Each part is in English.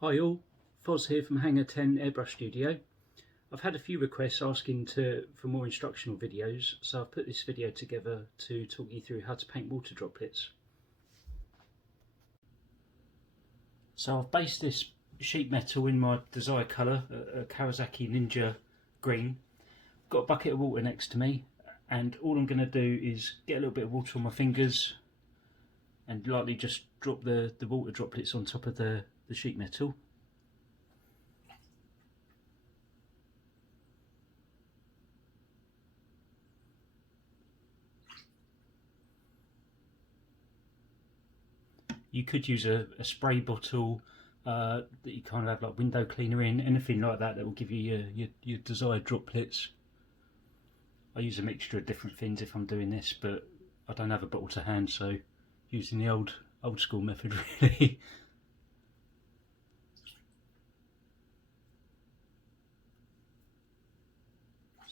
Hi all, Foz here from Hangar 10 Airbrush Studio. I've had a few requests asking for more instructional videos, so I've put this video together to talk you through how to paint water droplets. So I've based this sheet metal in my desired colour, a Kawasaki Ninja green. Got a bucket of water next to me, and all I'm going to do is get a little bit of water on my fingers and lightly just drop the water droplets on top of the sheet metal. You could use a spray bottle that you kind of have like window cleaner in, anything like that that will give you your desired droplets. I use a mixture of different things if I'm doing this, but I don't have a bottle to hand, so using the old school method really.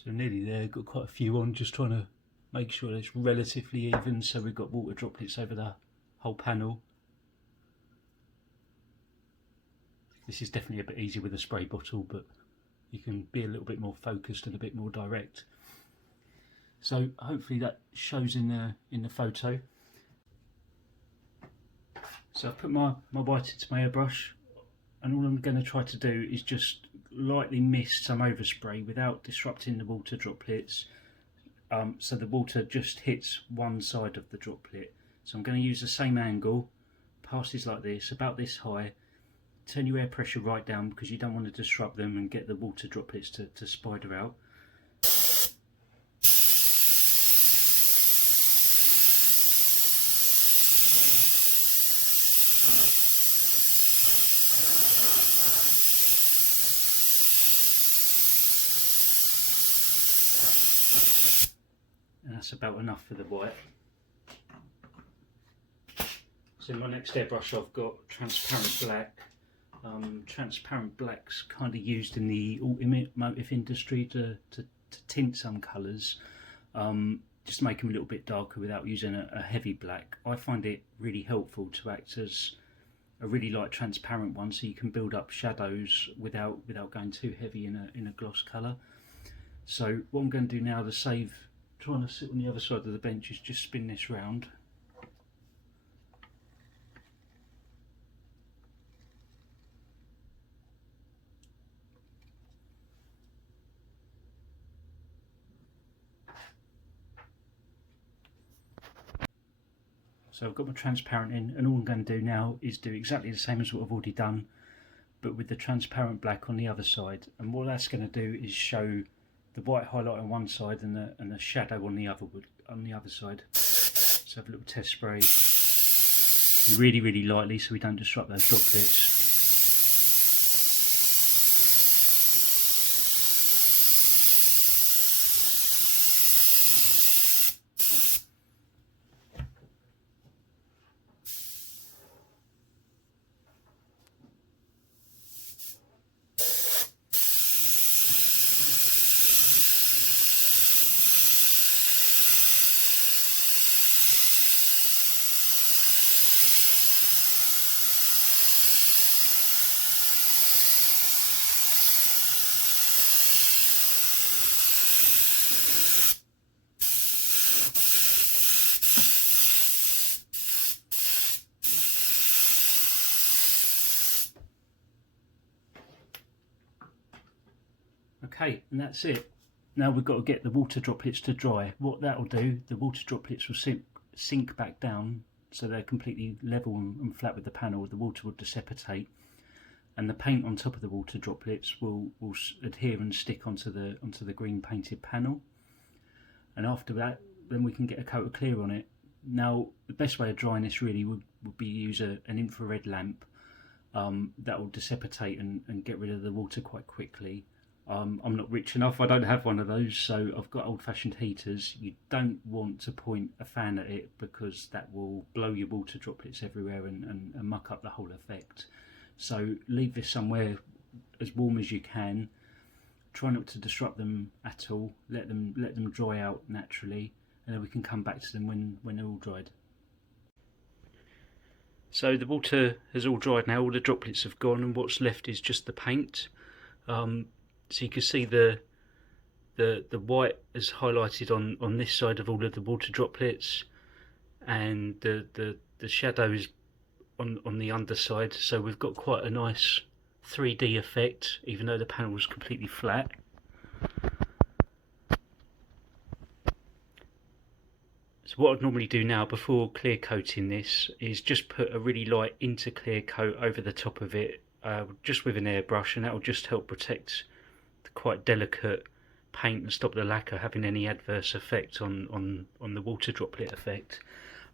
So nearly there, got quite a few on, just trying to make sure it's relatively even so we've got water droplets over the whole panel. This is definitely a bit easier with a spray bottle, but you can be a little bit more focused and a bit more direct. So hopefully that shows in the photo. So I've put my white into my airbrush, and all I'm going to try to do is just lightly mist some overspray without disrupting the water droplets, so the water just hits one side of the droplet. So I'm going to use the same angle, passes like this, about this high. Turn your air pressure right down because you don't want to disrupt them and get the water droplets to spider out. And that's about enough for the white. So in my next airbrush I've got transparent black. Transparent black's kind of used in the automotive industry to tint some colours, just to make them a little bit darker without using a heavy black. I find it really helpful to act as a really light transparent one, so you can build up shadows without going too heavy in a gloss colour. So what I'm going to do now to save trying to sit on the other side of the bench is just spin this round. So I've got my transparent in, and all I'm going to do now is do exactly the same as what I've already done, but with the transparent black on the other side. And what that's going to do is show the white highlight on one side and the shadow on the other side. So have a little test spray, really lightly so we don't disrupt those droplets. Okay, and that's it. Now we've got to get the water droplets to dry. What that'll do, the water droplets will sink back down so they're completely level and flat with the panel. The water will dissipate, and the paint on top of the water droplets will adhere and stick onto the green painted panel. And after that, then we can get a coat of clear on it. Now the best way of drying this really would be use an infrared lamp. That will dissipate and get rid of the water quite quickly. I'm not rich enough, I don't have one of those, so I've got old-fashioned heaters. You don't want to point a fan at it because that will blow your water droplets everywhere and muck up the whole effect. So leave this somewhere as warm as you can. Try not to disrupt them at all. Let them dry out naturally, and then we can come back to them when they're all dried. So the water has all dried now, all the droplets have gone, and what's left is just the paint. So you can see the white is highlighted on this side of all of the water droplets, and the shadow is on the underside. So we've got quite a nice 3D effect, even though the panel is completely flat. So what I'd normally do now before clear coating this is just put a really light interclear coat over the top of it, just with an airbrush, and that will just help protect the quite delicate paint and stop the lacquer having any adverse effect on the water droplet effect.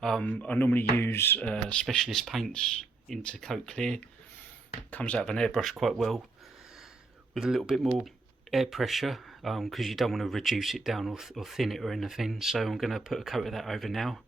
I normally use specialist paints Intercoat Clear. Comes out of an airbrush quite well with a little bit more air pressure, because you don't want to reduce it down or thin it or anything. So I'm going to put a coat of that over now.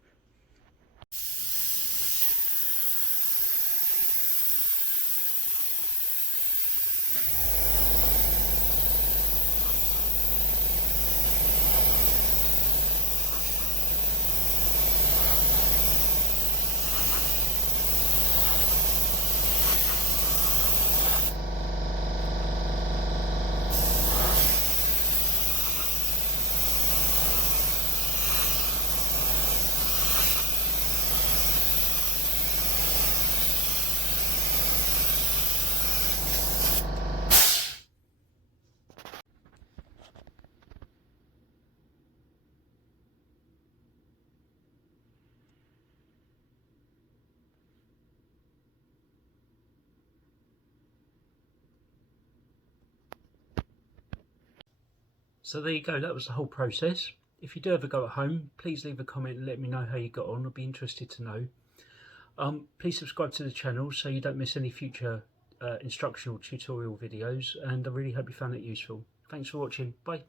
So there you go, that was the whole process. If you do ever go at home, please leave a comment and let me know how you got on. I'll be interested to know. Please subscribe to the channel so you don't miss any future instructional tutorial videos, and I really hope you found it useful. Thanks for watching. Bye.